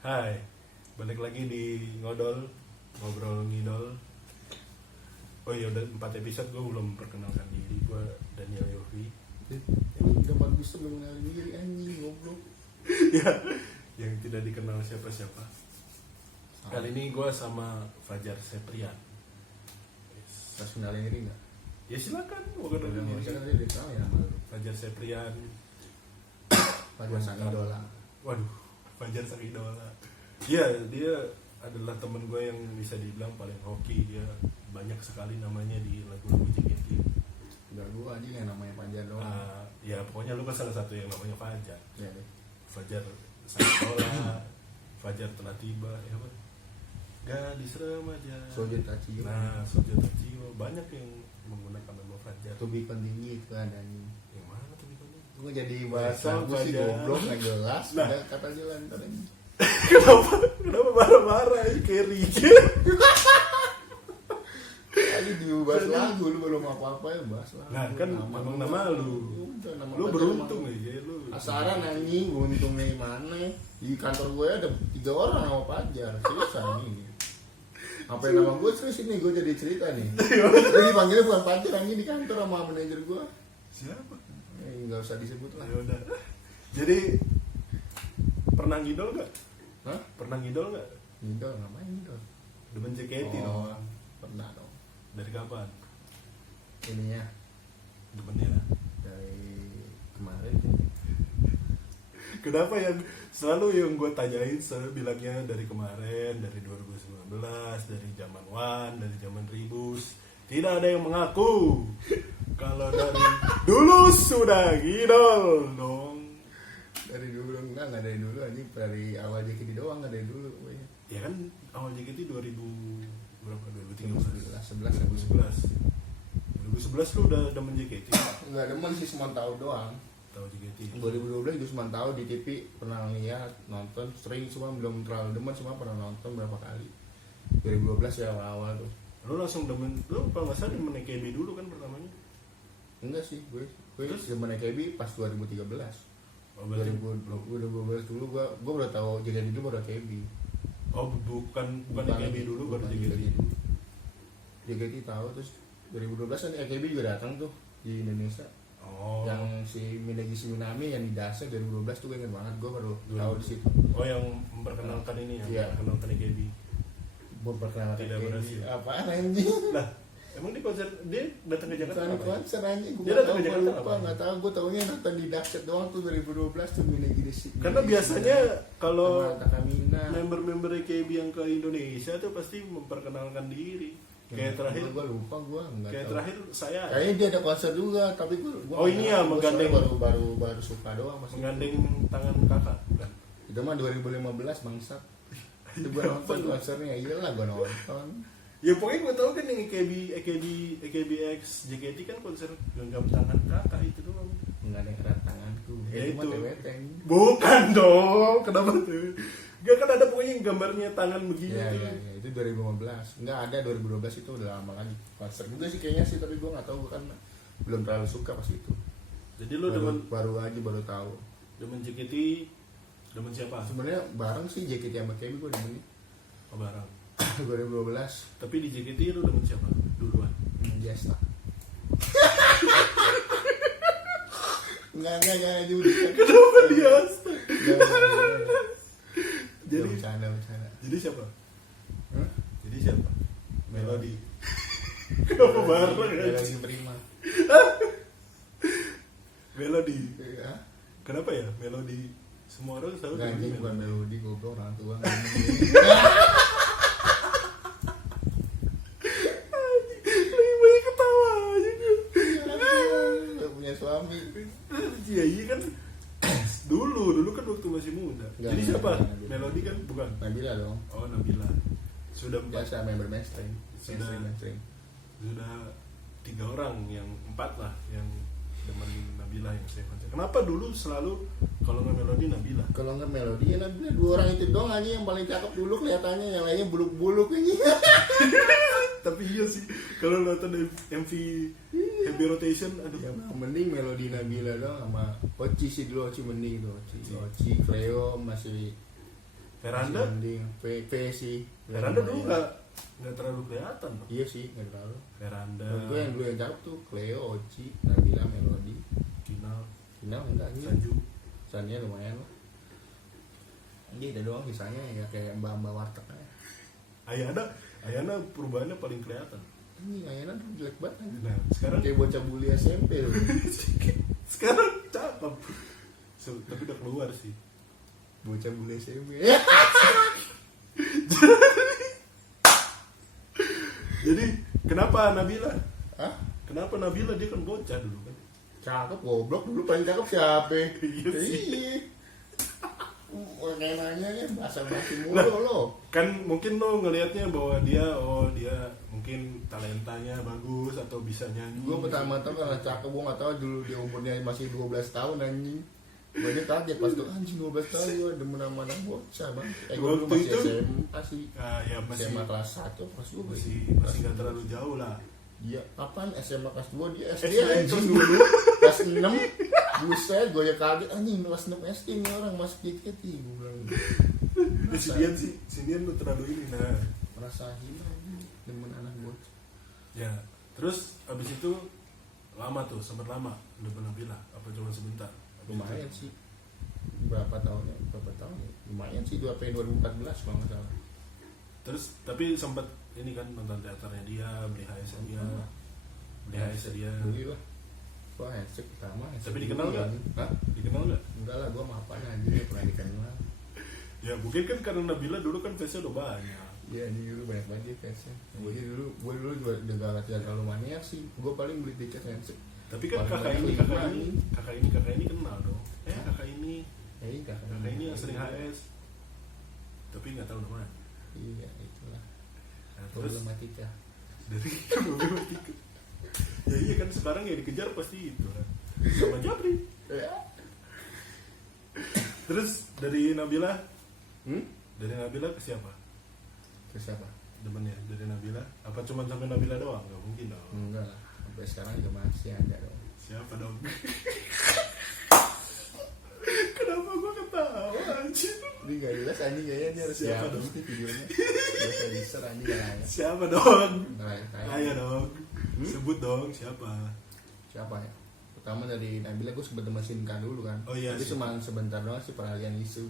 Hai, balik lagi di Ngobrol Ngidol. Oh iya, udah 4 episode gue belum perkenalkan diri. Gue Daniel Yofi. Udah bagus belum kenalin diri anjing goblok. Ya, yang tidak dikenal siapa-siapa. Kali ini gue sama Fajar Seprian. Harus kenalin diri nggak? Ya silakan, mau kenalin diri. Saya kan dia tahu ya nama lu. Fajar Seprian. Fajar sang idola. Waduh, Fajar sang idola. Iya, dia adalah temen gue yang bisa dibilang paling hoki. Dia banyak sekali namanya di lagu-lagu JKT. Enggak gua anjing yang namanya Fajar doang. Ya pokoknya lu kan salah satu yang namanya Fajar. Ya. Fajar sang idola, Fajar telah tiba, ya apa? Gadis remaja. Sojo Tachiyo. Nah, Sojo Tachiyo, banyak yang menggunakan nama Fajar. To be continue itu kan anjing. Yang mana tuh itu? Itu jadi bahasa Bahasa gua sih Fajar. goblok enggak jelas. Nah. Ada kata jalan tadi. Kenapa marah-marah ini kayak Rige? Tadi dibahas lagu lu belum apa-apa ya bahas lagu. Nah, kan emang nama lu. Udah, nama Lu Fajar beruntung emang. aja lu. Asaran anjing, beruntungnya gimana? Di kantor gue ada 3 orang nama Fajar, susah nih. Apa yang nama gue terus ini gue jadi cerita nih. Gue dipanggilnya bukan Fajar anjing di kantor sama manajer gue. Siapa? Nggak usah disebut lah. Ya udah. Jadi pernah ngidol nggak? Hah? Pernah ngidol nggak? Ngidol ngapain ngidol? Demen JKT Oh, dong. pernah dong. Dari kapan? Ininya Demennya? dari kemarin. Kenapa yang selalu yang gue tanyain selalu bilangnya dari kemarin, dari 2019, dari zaman Wan, dari zaman Ribus. Tidak ada yang mengaku kalau dari dulu sudah ngidol dong. Dari dulu enggak dari dulu anjing, dari awal JKT doang nggak dari dulu. Pokoknya. Ya kan awal JKT 2000 berapa? 2013. 11 2011 lu udah demen JKT? Enggak demen sih, cuma tahu doang. Tahu JKT? 2012 gue cuma tahu di TV, pernah lihat, nonton, sering, cuma belum terlalu demen, cuma pernah nonton berapa kali. 2012 ya awal-awal tuh. Lu langsung demen, lu kalau nggak salah demen EKB dulu kan pertamanya? Enggak sih, gue Terus? demen AKB pas 2013. Oh, berarti 2012 dulu gue baru tahu JKT dulu baru AKB. Oh bukan EKB dulu baru JKT. JKT tahu, terus 2012 kan AKB juga datang tuh di Indonesia. Oh. Yang si Minagi Tsunami yang di Dasa 2012 tuh gue inget banget, gue baru tahu di situ. Oh yang memperkenalkan ini ya, Iya. memperkenalkan EKB. Perkenalan Tidak AKB. berhasil. Apaan anjing? Lah, emang di konser dia datang ke Jakarta Bukan apa? konser anjing, gue Dia nggak datang tahu, ke gue Jakarta lupa, apa? nggak tahu, gue taunya nonton di Dahsyat doang tuh 2012 tuh Minagi Karena biasanya kalau Takamina member-member EKB yang ke Indonesia tuh pasti memperkenalkan diri. Kayak terakhir, gue lupa, gue nggak kayak tahu. terakhir saya Kayaknya dia ada konser juga, tapi gue Oh, ini ya, menggandeng- baru suka doang masih. menggandeng tangan kakak, bukan? Itu mah 2015 bangsat. Itu gue nonton konsernya, iyalah gue nonton. Ya pokoknya gue tau kan yang EKB X JKT kan konser genggam tangan kakak itu doang. Nggak ada yang erat tanganku. Ya Itu mah itu. teweteng. Bukan dong, kenapa tuh? Gak kan ada pokoknya yang gambarnya tangan begini Iya, tuh. iya, iya, itu 2015. Nggak ada 2012 itu udah lama lagi. Konser juga sih kayaknya sih, tapi gue nggak tahu, gue kan belum terlalu suka pas itu. Jadi lu demen baru tahu. JKT, demen siapa? Sebenarnya bareng sih JKT sama KB gue demen Oh, barang. 2012. Tapi di JKT lu demen siapa? Duluan. Yes lah. Enggak juga. Kenapa dia? Jadi Jadi bercanda. jadi siapa? Hah? Jadi siapa? Melody. Kenapa bareng Dia aja? lagi prima. Melody. Ya. Kenapa ya? Melody. Semua orang tahu Enggak, demen anjing bukan melodi, goblok orang tua. Lagi banyak ketawa aja. Gak punya suami. Iya kan dulu kan waktu masih muda. Enggak, Jadi siapa? enggak. Melody kan bukan. Nabila dong. Oh, Nabila. Sudah Biasa member mainstream. Sudah. Mainstream. sudah 3 orang, yang 4 lah yang demen Nabila yang saya konser. Kenapa dulu selalu kalau nggak Melody Nabila? Kalau nggak melodi ya Nabila, 2 orang itu dong aja yang paling cakep dulu kelihatannya, yang lainnya buluk-buluk ini. Tapi iya sih kalau nonton MV Happy Rotation, aduh. Ya, mending melodi Nabila dong sama Oci sih dulu, Oci mending tuh. Oci, Cleo masih Veranda? Masih mending. V sih. Veranda dulu nggak terlalu kelihatan loh. Iya sih, nggak terlalu. Veranda. Menurut gue yang dulu yang cakep tuh Cleo, Oci, Nabila, Melody, Kinal, enggak nih. Sanju. Sisanya lumayan lah. Ini ada doang sisanya ya kayak mbak-mbak warteg aja. Ayana perubahannya paling kelihatan. Ini Ayana tuh jelek banget. Nah, sekarang Kayak bocah bully SMP loh. sekarang cakep. Tapi udah keluar sih. Bocah bully SMP. Jadi kenapa Nabila? Hah? Kenapa Nabila, dia kan bocah dulu kan? Cakep goblok, dulu paling cakep siapa? Iya sih. Iya. Kayak nanya ya bahasa mulu lo. Kan mungkin lo ngelihatnya bahwa dia mungkin talentanya bagus atau bisa nyanyi. Gue pertama tau karena cakep, gue gak tau dulu dia umurnya masih 12 tahun anjing. Gue aja kaget pas tuh anjing 12 tahun gue demen sama anak bocah bang. Gue dulu Waktu masih itu? SMA sih. Ya masih SMA kelas 1 kelas 2 masih nggak terlalu jauh lah. Dia kapan SMA kelas 2 dia SD SD anjing dulu kelas 6. Buset gue ya kaget anjing kelas 6 SD nih orang masuk JKT gue bilang. Si Dian lu terlalu ini nah. Merasa hina anjing demen anak bocah. Ya, terus abis itu lama tuh, sempat lama udah pernah bilang apa cuma sebentar. Lumayan sih. Berapa tahun ya? Lumayan sih 2014 kalau nggak salah. Terus tapi sempat ini kan nonton teaternya dia, beli HS dia. Beli HS dia. Beli lah. Wah, handshake pertama. Tapi dikenal nggak? Hah? Dikenal nggak? Enggak lah, gue mah apaan anjing ya pernah dikenal. Ya mungkin kan karena Nabila dulu kan fansnya udah banyak. Iya, ini dulu banyak banget fansnya. Gue dulu juga udah gak terlalu maniak sih. Gue paling beli tiket handshake. Tapi kan Paling kakak banyak ini kenal dong. Kakak ini yang sering HS. Tapi nggak tahu namanya. Iya, itulah. Nah, terus Problematika. dari problematika. Ya iya kan sekarang ya dikejar pasti itu kan. Sama Japri. Terus dari Nabila? Dari Nabila ke siapa? Ke siapa? Demennya dari Nabila? Apa cuma sampai Nabila doang? Gak mungkin dong. Enggak lah. Sampai sekarang juga masih ada dong. Siapa dong? Kenapa gua ketawa anjir? Ini gak jelas anjing kayaknya dia harus Siapa dihapus dong? nih videonya. Bisa anjing gak nanya. Siapa dong? Tanya. Ayo dong. Sebut dong siapa? Siapa ya? Pertama dari Nabila gue sempet sama Sinka dulu kan. Oh iya, tapi Sinka. cuma sebentar doang sih peralihan isu.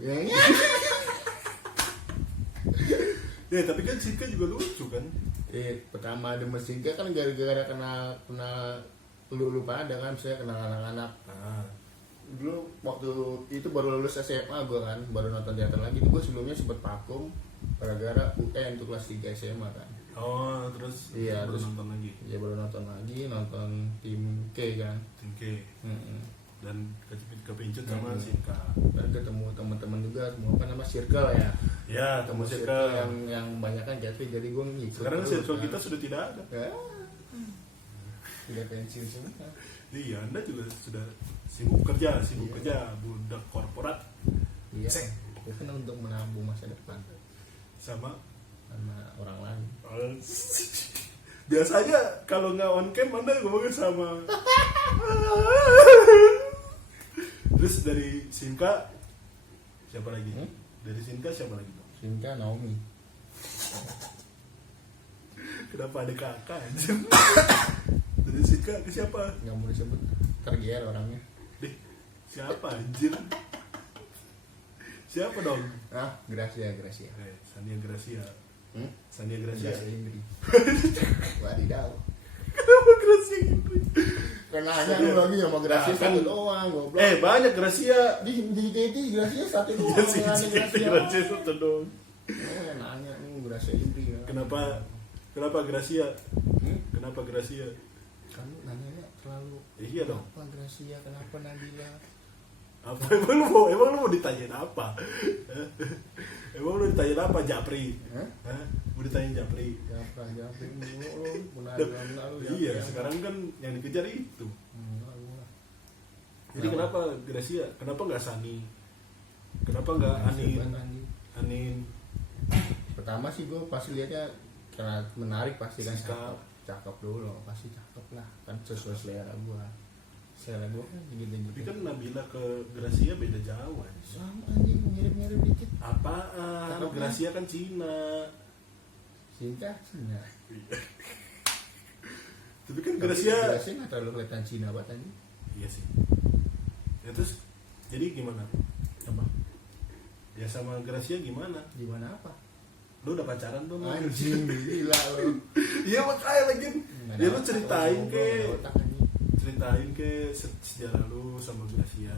Ya tapi kan Sinka juga lucu kan? Pertama ada Sinka kan gara-gara kena lu pada kan, saya kenal anak-anak. Nah, Dulu waktu itu baru lulus SMA gue kan, baru nonton teater lagi. Gue sebelumnya sempet vakum gara-gara UN tuh kelas 3 SMA kan. oh terus Iya, baru terus nonton lagi Ya baru nonton tim K kan. Tim K dan kepincut sama Mm-mm. Sinka. Dan ketemu teman-teman juga, semua kan nama circle ya. Ya Ketemu temu Sinka. circle yang banyak kan Catherine, jadi gue ngikut. Sekarang terus, circle kan. kita sudah tidak ada. Ya. Sudah pensiun semua. Iya, Anda juga sudah sibuk kerja, budak korporat Iya. Itu kan untuk menabung masa depan sama orang lain. biasanya kalau nggak on cam Anda ngomongin sama. Terus dari Sinka siapa lagi? Dari Sinka siapa lagi? Sinka Naomi. Kenapa ada kakak aja? Dari Sinka ke siapa? Nggak mau disebut, tergier orangnya. Deh, siapa anjir? Siapa dong? Gracia. Sania Gracia. Sania Gracia. Gracia Indri. Wadidaw. Kenapa Gracia gitu? Karena hanya lu lagi sama Gracia Kan- satu doang, goblok. Banyak Gracia. Di JKT Gracia satu doang. Iya sih, yang ada Gracia satu dong. Nanya Gracia Indri. Kenapa Gracia? Kenapa Gracia? Kamu nanya terlalu. Iya dong. Kenapa Gracia? Kenapa Nabila? Apa emang lu mau ditanyain apa? Emang lu ditanyain apa Japri? Hah? Mau ditanyain Japri? Japri mulu lu, benar-benar lu. Iya, sekarang kan yang dikejar itu. Jadi kenapa Gracia? Kenapa nggak Sani? Kenapa nggak Anin? Pertama sih gue pasti lihatnya karena menarik pasti kan Siska. cakep dulu pasti cakep lah kan sesuai selera gue. Selera gue kan gitu-gitu. Tapi kan Nabila ke Gracia beda jauh anjing. Sama anjing, mirip-mirip dikit. Apaan? Cakep, Gracia kan Cina. Cina. Tapi kan Tapi Gracia nggak terlalu kelihatan Cina banget anjing. iya sih. Ya terus jadi gimana? Apa? Ya sama Gracia gimana? Gimana apa? Lu udah pacaran belum? Anjing gila lu. Iya makanya lagi. Ya lu ceritain ke otak anjing. ceritain ke sejarah lu sama Gracia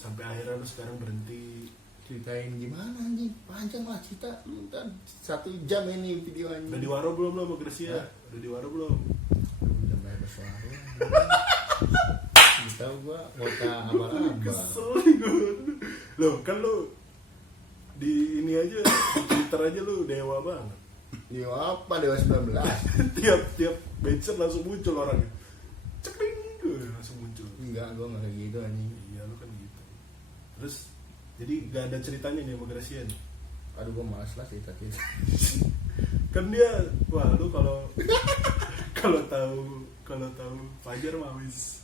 sampai akhirnya lu sekarang berhenti. Ceritain gimana anjing? Panjang lah cerita lu kan 1 jam ini video anjing. Udah di waro belum lo sama Gracia? Hah? Udah di waro belum? Udah banyak bersuara. Tahu gua wota abal-abal. Kesel gue. Loh kan lu di ini aja di Twitter aja lu dewa banget. Ini apa Dewa 19? Tiap bensin langsung muncul orangnya. Cekling langsung muncul. Enggak, gua enggak kayak gitu anjing. Iya lu kan gitu. Terus jadi gak ada ceritanya nih sama Gracia nih. Aduh gua malas lah cerita. Kan dia wah lu kalau tahu Fajar mah wis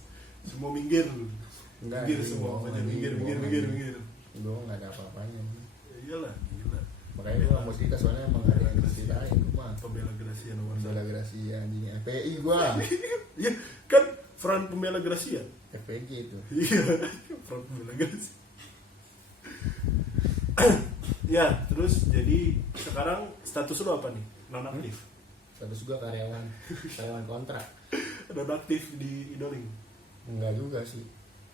semua minggir. Enggak, Minggir ini semua bohong, Fajar ini minggir. Gua enggak ada apa-apanya. Ya, iyalah gila. Makanya gua mau cerita soalnya emang gak ada yang ceritain gua mah. Pembela Gracia nomor Pembela 1. Gracia anjing FPI gua. Iya kan front pembela Gracia. FPG itu. Iya, front pembela Gracia. Ya, terus jadi sekarang status lu apa nih? Non-aktif. Status gua karyawan kontrak. Non-aktif di Idoling. Enggak juga sih.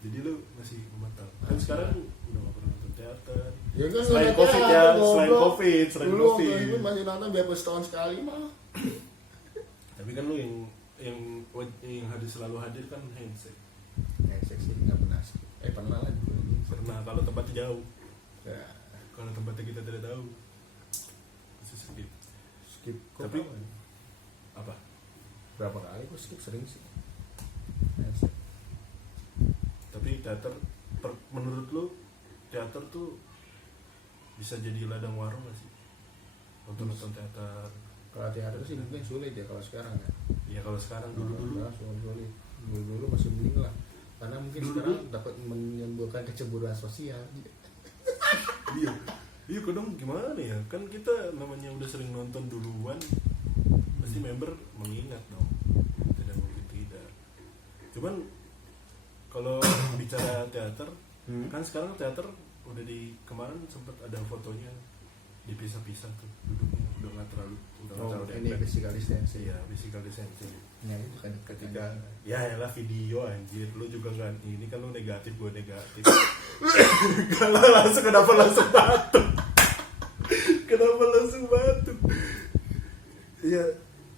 Jadi lu masih memantau. Kan sekarang udah gak pernah nonton teater. Ya kan Selain nggak COVID teater, ya, goblok. selain COVID. Dulu waktu itu masih nonton biar setahun sekali mah. Tapi kan lu yang harus selalu hadir kan handshake. Seksi nggak pernah sih. Pernah lah dulu. Pernah kalau tempatnya jauh. Ya, Kalau tempatnya kita tidak tahu. Masih sedikit. skip. Tapi- Kok tahu? Apa? Berapa kali gua skip sering sih. Tapi teater menurut lu teater tuh bisa jadi ladang warung gak sih? Nonton teater. Kalau teater sih mungkin sulit ya kalau sekarang ya. Ya kalau sekarang dulu Sulit. Dulu masih mending lah. Karena mungkin Dulu- sekarang dapat menimbulkan kecemburuan sosial. iya kadang gimana ya, kan kita namanya udah sering nonton duluan, pasti member mengingat dong, tidak mungkin tidak. Cuman kalau bicara teater, kan sekarang teater udah kemarin sempat ada fotonya dipisah-pisah tuh duduknya, udah nggak terlalu Ini dempet. physical distancing. Iya, physical distancing. Nah itu kan Ketika ya elah video anjir, lu juga nggak, ini kan lu negatif, gue negatif. Kalau kenapa langsung batuk? Kenapa langsung batuk? Iya,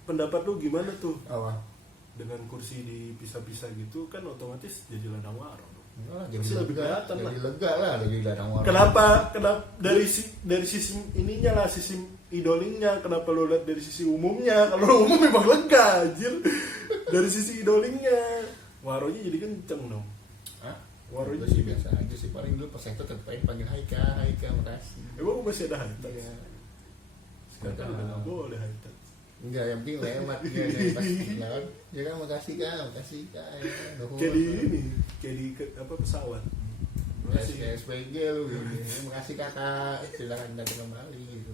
pendapat lu gimana tuh apa? dengan kursi dipisah-pisah gitu, kan otomatis jadi ladang warung. Enggak lah, jadi Pasti lebih lega, kelihatan jadi lega lah, jadi ladang warung. Kenapa dari sisi ininya lah, sisi idolingnya, kenapa lu lihat dari sisi umumnya? Kalau lu umum memang lega anjir. Dari sisi idolingnya, warungnya jadi kenceng dong. Hah? Warungnya Itu sih biasa aja sih, paling dulu pas itu tetep aja panggil Haika, makasih. Emang masih ada high touch? Iya. Sekarang udah nggak boleh high touch. Enggak, yang penting lewat ya, pas lewat. Ya kan makasih kak. Ya, Kayak di ini, kayak di pesawat. Makasih. SPG lu gini. Makasih kakak, silakan datang kembali gitu.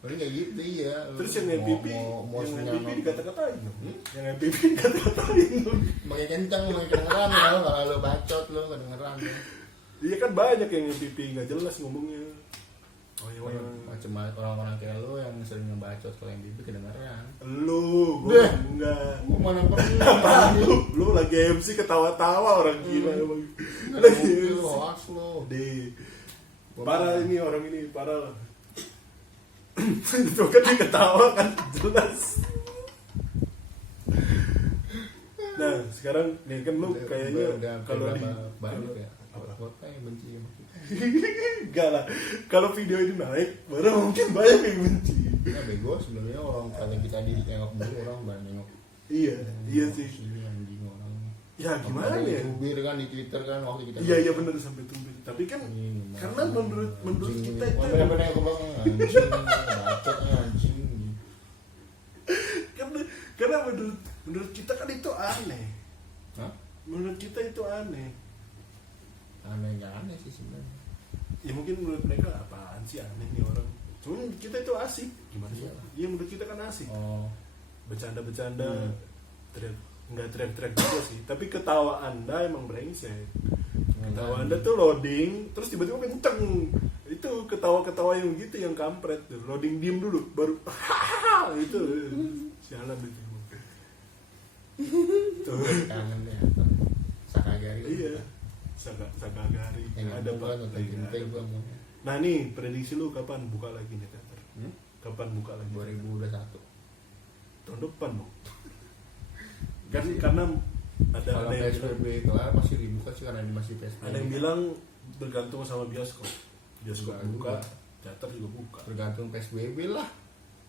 Paling kayak gitu ya. Terus yang MPP, mau yang sinyal MPP dikata-katain dong. Yang MPP dikata-katain dong. makin kencang, makin kedengeran kalau lu bacot lu kedengeran ya. Iya kan banyak yang MPP nggak jelas ngomongnya. Oh iya, Macam orang-orang kayak lu yang sering ngebacot kalau yang MPP kedengeran. lu, Deh. gue enggak. Gua mana pernah. Lu lagi MC ketawa-tawa orang gila emang. Lagi lu hoax lu. Deh. Parah ini orang ini, parah lah. Itu kan dia ketawa kan jelas. Nah, sekarang nih kan lu kayaknya kalau di banyak ya. Apa? Kota yang benci sama kita. enggak lah. Kalau video ini naik, baru mungkin banyak yang benci. Nah bego sebenarnya orang kalau kita ditengok dulu orang banyak nengok. Iya sih. Ini anjing orang. Ya gimana Ada ya? Tubir kan di Twitter kan waktu kita. Iya benar sampai tumbir. Tapi kan Ini, karena menurut kita itu benar-benar yang kebang anjing, bacot anjing. karena menurut kita kan itu aneh. Hah? menurut kita itu aneh. Aneh nggak aneh sih sebenarnya. Ya mungkin menurut mereka apaan sih aneh nih orang. Cuman kita itu asik. Gimana sih? Iyalah. Iya menurut kita kan asik. Oh, Bercanda-bercanda. Nggak teriak-teriak juga sih. Tapi ketawa Anda emang brengsek. Ketawa Anda tuh loading, terus tiba-tiba kenceng. Itu ketawa-ketawa yang gitu yang kampret tuh. Loading diem dulu, baru itu sialan itu. Tuh. kangen ya. Sakagari. Iya. Sakagari. Yang Ada gua Pak. nonton Genteng gua mau. Nah nih, prediksi lu kapan buka lagi nih teater? Kapan buka lagi? 2021. Tahun depan dong. Kan karena Kalau ada yang bilang, PSBB kelar pasti dibuka sih karena ini masih PSBB. ada yang bilang bergantung sama bioskop. Bioskop Enggak buka, juga. teater juga buka. Tergantung PSBB lah.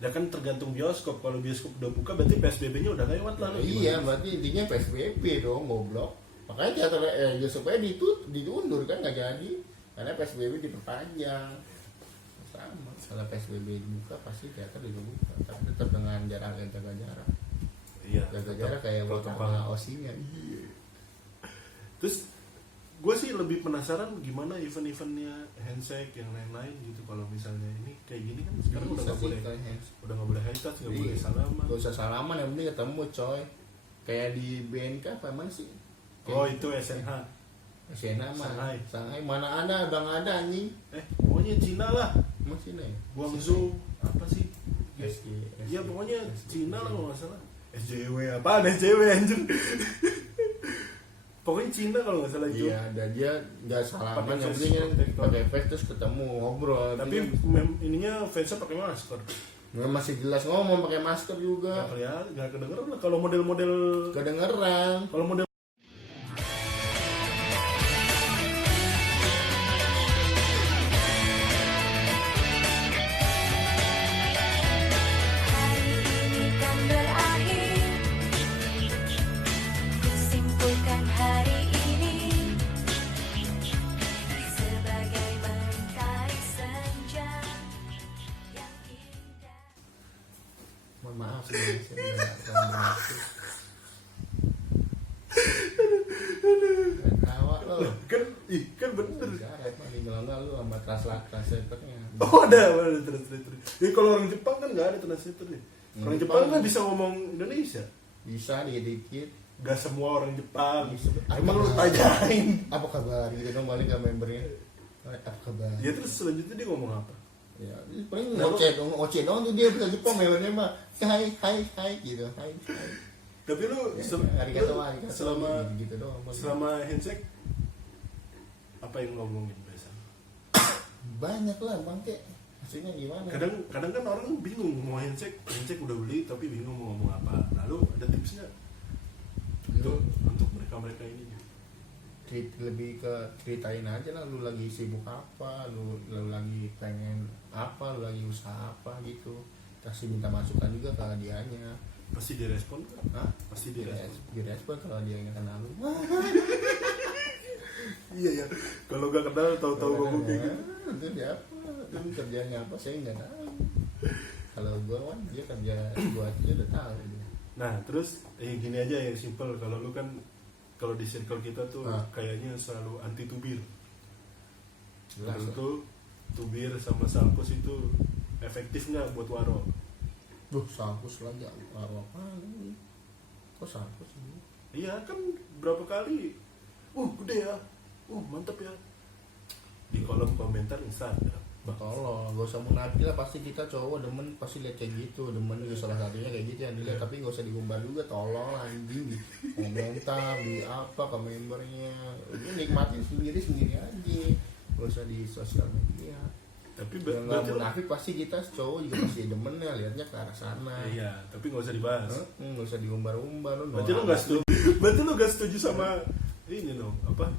Ya kan tergantung bioskop. Kalau bioskop udah buka berarti PSBB-nya udah lewat lah. Iya, berarti intinya PSBB dong, goblok. Makanya teater supaya diundur kan nggak jadi karena PSBB diperpanjang. Sama, kalau PSBB dibuka pasti teater juga buka, tapi tetap dengan jarak yang jaga jarak. Iya. Jaga jarak kayak protokol. sama OSI-nya. Iya. Terus gue sih lebih penasaran gimana event-eventnya handshake yang lain-lain gitu. Kalau misalnya ini kayak gini kan sekarang udah nggak boleh, udah nggak boleh high touch, nggak boleh salaman. Gak usah salaman, yang penting ketemu coy. Kayak di BNK apa mana sih? Oh itu SNH. Sena mah. Shanghai. Shanghai mana ada, bang ada anjing. Pokoknya Cina lah. Masih nih. Guangzhou apa sih? Iya pokoknya Cina lah kalau nggak salah. SJW apaan SJW anjir. Pokoknya Cina kalau nggak salah itu. Iya, dan dia nggak salaman, Pakai yang face penting protector. pakai face terus ketemu ngobrol. Tapi ininya fansnya pakai masker. Masih jelas ngomong pakai masker juga. Nggak kelihatan, nggak kedengeran lah. Kalau model-model, Kedengeran. kalau model Hari ini kan berakhir, kusimpulkan hari ini sebagai mentari senja yang indah. Mohon maaf sebenarnya saya nggak pernah bermaksud. Tawa lo. kan bener. Jarak mah tinggal nggak lu sama translatornya. Oh ada translator. Jadi kalau orang Jepang kan nggak ada translator nih. Orang Jepang kan bisa ngomong Indonesia. Bisa dikit-dikit. Gak semua orang Jepang. Bisa. Emang lu tanyain. Apa kabar gitu dong balik ke membernya. Apa kabar? Ya terus selanjutnya dia ngomong apa? Ya, paling ngoceh dong tuh dia bisa Jepang membernya mah. Hai gitu. Hai. Tapi lu Arigato gitu doang. selama handshake apa yang ngomongin biasa? Banyak lah bang kek. Maksudnya gimana? Kadang kan orang bingung mau handshake udah beli tapi bingung mau ngomong apa. Lalu ada tipsnya untuk mereka ini. Lebih ke ceritain aja lah lu lagi sibuk apa, lu lagi pengen apa, lu lagi usaha apa gitu. Kasih minta masukan juga ke dianya. Pasti direspon kan? Hah? Pasti direspon. Direspon kalau dia yang kenal lu. Iya ya. Kalau gak kenal tahu-tahu ngomong kayak gitu. Itu dia apa? Itu kerjanya apa? Saya nggak tahu. Kalau gua kan dia kerja buat dia udah tahu dia. Nah terus gini aja yang simple. Kalau lu kan kalau di circle kita tuh kayaknya selalu anti tubir. Jelas Lalu lah. tuh tubir sama salkus itu efektif nggak buat waro? Duh, salkus lagi apa ini? Kok salkus ini? Iya kan berapa kali? Gede ya. Mantap ya. Di kolom komentar Instagram. Tolong, gak usah munafik lah, pasti kita cowok demen pasti lihat kayak gitu, demen juga salah satunya kayak gitu yang dilihat, tapi gak usah diumbar juga, tolong lah anjing di komentar, di apa ke membernya, ini nikmatin sendiri aja, gak usah di sosial media. Tapi yang nggak munafik pasti kita cowok juga pasti demen ya lihatnya ke arah sana. Iya, tapi nggak usah dibahas. Nggak usah diumbar-umbar. Berarti lu nggak setuju? Berarti lu nggak setuju sama ini dong? Apa?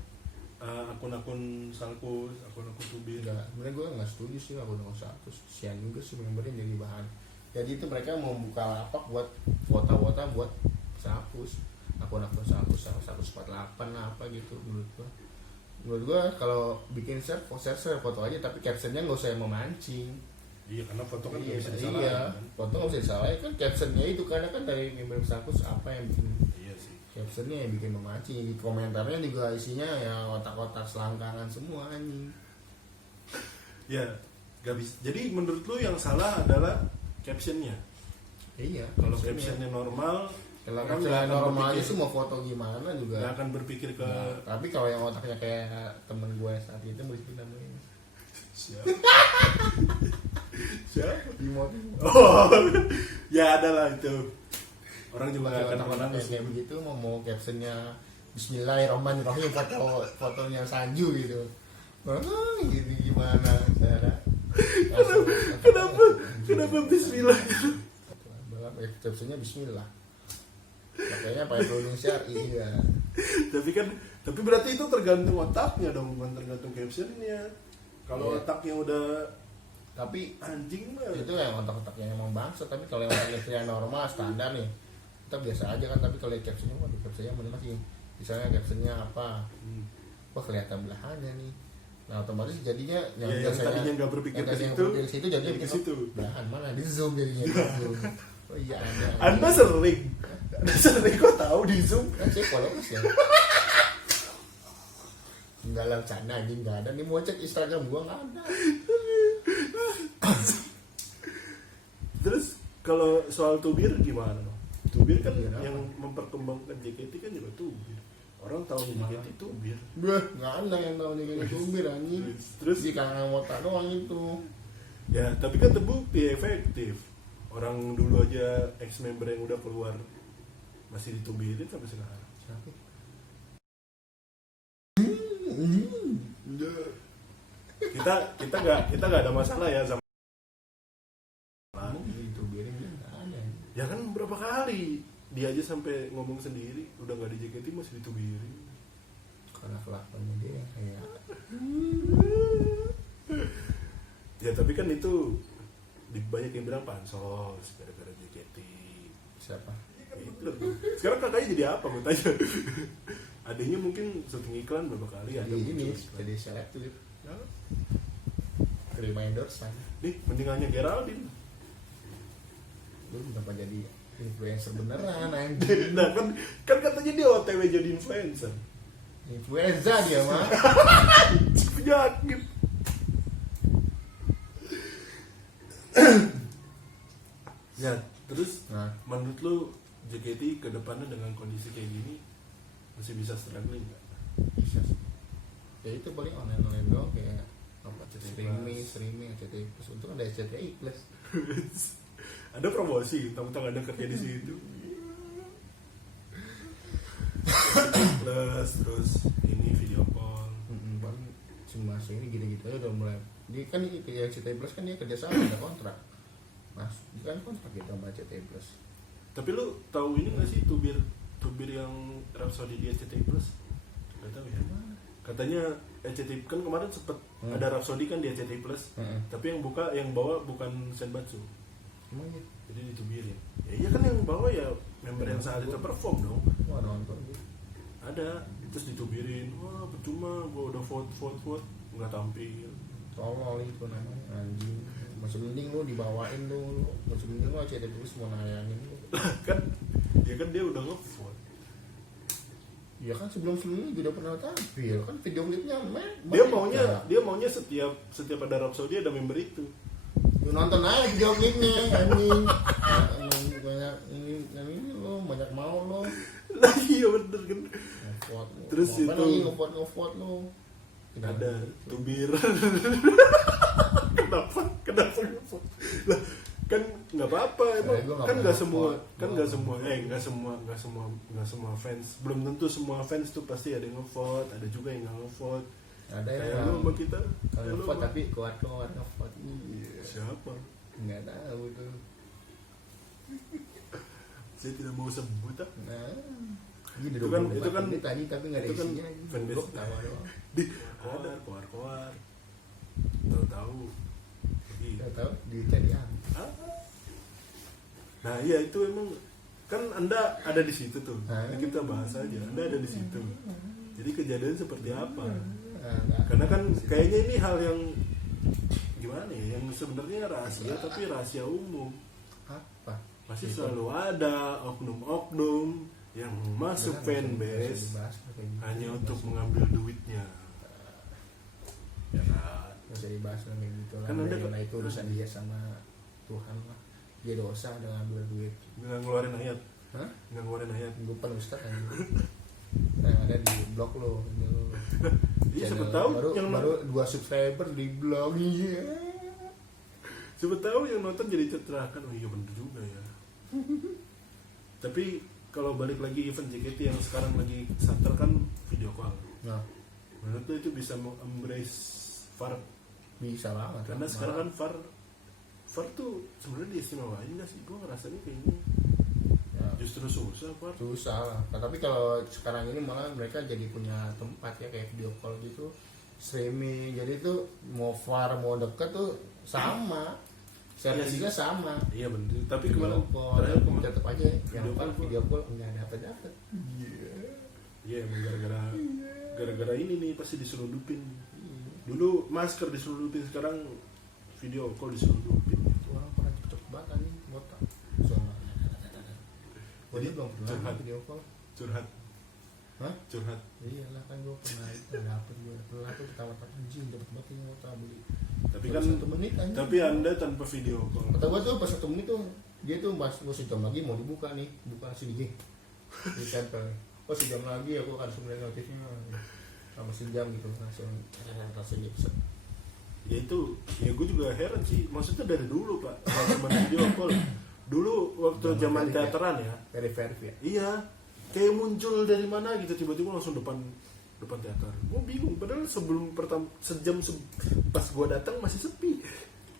Akun-akun salkus, akun-akun tubir. Enggak, sebenarnya gue nggak setuju sih akun-akun satu. Kesian juga sih membernya jadi bahan. Jadi itu mereka mau buka lapak buat wota-wota buat salkus, akun-akun salkus 148 lah apa gitu menurut gue. Menurut gue kalau bikin share foto aja, tapi captionnya nggak usah yang memancing. Iya, karena foto kan nggak bisa Iya, disalahin. Kan? foto nggak bisa disalahin kan, captionnya itu karena kan dari member salkus apa yang bikin. Iya sih. captionnya yang bikin memancing, komentarnya juga isinya ya otak-otak selangkangan semua anjing. Ya, gak bisa. Jadi menurut lu yang salah adalah captionnya. Iya, Kalau captionnya normal, kalau orang captionnya nggak akan normal aja berpikir- sih mau foto gimana juga. nggak akan berpikir ke Nah, tapi kalau yang otaknya kayak temen gue saat itu mesti namanya siapa. Siapa? Timothy. Oh, ya ada lah itu. Orang juga nggak akan Otak-otak menangis. kayak begitu mau captionnya Bismillahirrahmanirrahim fotonya Sanju gitu. Gitu gimana cara? Kenapa Bismillah? Captionnya Bismillah. Makanya pakai kerudung syar'i ya. Tapi berarti itu tergantung otaknya dong, bukan tergantung captionnya. Kalau Iya. otaknya udah Tapi anjing mah. itu yang otak-otaknya emang bangsa. Tapi kalau yang captionnya normal standar nih, kita biasa aja kan. Tapi kalau captionnya waduh captionnya mana masih misalnya captionnya apa? Hmm. Wah kelihatan belahannya nih. Nah otomatis jadinya Ya, yang tadinya nggak berpikir ke situ, dari situ jadinya ke bikin situ. belahan mana di zoom jadinya di zoom. Oh iya ada. Anda sering kok tahu di Zoom? Kan saya followers ya. Enggak lah bercanda anjing enggak ada. Nih mau cek Instagram gua enggak ada. Terus kalau soal tubir gimana? Tubir kan Tubir apa? yang memperkembangkan JKT kan juga tubir. Orang tahu JKT tubir. Beuh, enggak ada yang tahu nih kayak tumbir anjing. Terus Di kangen wota doang itu. ya, tapi kan terbukti efektif. Orang dulu aja ex member yang udah keluar masih ditubirin sampai sekarang. Siapa? Kita nggak ada masalah ya sama. Ditumbirin dia enggak ada. Ya kan berapa kali dia aja sampai ngomong sendiri udah nggak di JKT masih ditubirin. Karena kelakuannya dia kayak Ya tapi kan itu banyak yang bilang pansos gara-gara JKT. siapa? Itu. Sekarang kakaknya jadi apa gue tanya. Adanya mungkin syuting iklan berapa kali ada Jadi ini muncul iklan. jadi selektif. Ya, Terima endorsean. nih mendingannya Geraldine. Lu kenapa jadi influencer beneran anjing? Nah kan katanya dia OTW jadi influencer. Influenza dia mah. Penyakit. Ya terus Nah, menurut lu JKT ke depannya dengan kondisi kayak gini masih bisa struggling nggak? bisa sih. Ya itu paling online doang kayak apa RCTI streaming RCTI Plus. Untung ada RCTI Plus. Ada promosi, tamu-tamu ada kerja di situ. Plus terus ini video call. Paling cuma ini gitu-gitu aja udah mulai. Dia kan ini kayak RCTI Plus kan dia kerja sama ada kontrak. Mas, dia kan kontrak kita sama RCTI Plus. Tapi lu tahu ini nggak sih tubir yang Rhapsody di RCTI Plus? Gak tahu ya. Katanya RCTI kan kemarin sempet ada Rhapsody kan di RCTI Plus. Tapi yang bawa bukan Senbatsu. Emang ya? Jadi ditubirin. Ya iya kan yang bawa ya member yang saat itu perform dong. Wah nonton gitu. Ada terus ditubirin. Wah percuma gua udah vote nggak tampil. Tolol itu namanya anjing. Masih mending lu dibawain lu. Masih mending lu RCTI Plus mau nayangin lu. Kan ya kan dia udah nge-vote. Ya kan sebelum-sebelumnya juga udah pernah tampil kan video klipnya Dia maunya setiap ada Rhapsody ada member itu. lu nonton aja video klipnya anjing. Banyak ini lo banyak mau lo. Lah iya bener kan. Ngevote lo. Terus Ngapain itu- lagi ngevote lo. Ada tubir. Kenapa nge-vote? Lah kan nggak apa-apa emang Saya gua nggak kan nggak pernah semua nge-vote. kan nggak semua fans belum tentu semua fans tuh pasti ada yang nge-vote ada juga yang nggak nge-vote Ada kayak yang lu sama kita kalau kayak lu ngevote sama- tapi keluar ngevote. Iya. siapa Nggak tahu tuh. saya tidak mau sebut ah. Nah, ini Itu kan- tadi tapi nggak ada itu kan isinya. fanbase. Gua ketawa doang. di ada koar tahu gitu. Nggak tahu duitnya diambil. Ah. Nah iya itu emang kan anda ada di situ tuh. Ini kita bahas aja. Anda ada di situ. Jadi kejadian seperti apa? Nggak. Karena kan kayaknya ini hal yang gimana ya? Yang sebenarnya rahasia tapi rahasia umum. Apa? Pasti selalu ada oknum-oknum yang masuk Jangan, nggak fanbase usah dibahas, kayak gitu. hanya Nggak untuk usah- mengambil duitnya. Ya kan? nggak usah dibahas lah kayak gitu lah. Kan ada- Yona itu urusan dia sama Tuhan lah. Dia dosa udah ngambil duit. Nggak ngeluarin ayat, Hah? nggak ngeluarin ayat. Gue pan ustad aja. Yang ada di blog lo. Iya, siapa Channel tahu baru, yang baru 2 subscriber di blog. Iya. siapa tahu yang nonton jadi tercerahkan. Oh iya bener juga ya. Tapi kalau balik lagi event JKT yang sekarang lagi santer kan video call. Nah, Menurut lo itu bisa embrace VAR? bisa banget. Karena sekarang kan VAR tuh sebenarnya diistimewain nggak sih? Gue ngerasanya kayaknya ya, justru susah VAR. susah lah. Nah, tapi kalau sekarang ini malah mereka jadi punya tempat ya kayak video call gitu, streaming. Jadi tuh mau far mau deket tuh sama, Iya sih. servisnya sama. Iya bener. Tapi Video kemarin call, terakhir kemarin tetap aja yang video apa call video call nggak dapet. iya emang gara-gara ini nih pasti diselundupin. Dulu masker diselundupin, sekarang video call diselundupin. Orang pernah cepet banget nih botak. Soalnya. Jadi belum pernah Curhat. video call. Curhat, Hah? curhat. Iyalah kan gue pernah itu dapet gue pernah tuh pertama-tama anjing dapet banget ini botak beli. Tapi Baru kan 1 menit anjing. tapi Anda tanpa video call. Kata gue tuh pas 1 menit tuh dia tuh pas gue sejam lagi mau dibuka nih, buka sini gini, ditempel. Oh sejam lagi aku akan sebenarnya notifnya sama sejam gitu langsung di set. Ya itu, ya gue juga heran sih. Maksudnya dari dulu pak, nggak cuma video call. Dulu waktu zaman Zaman teateran ya, Very ya. iya, kayak muncul dari mana gitu tiba-tiba langsung depan teater. Gue bingung. Padahal sebelum sejam pas gue datang masih sepi.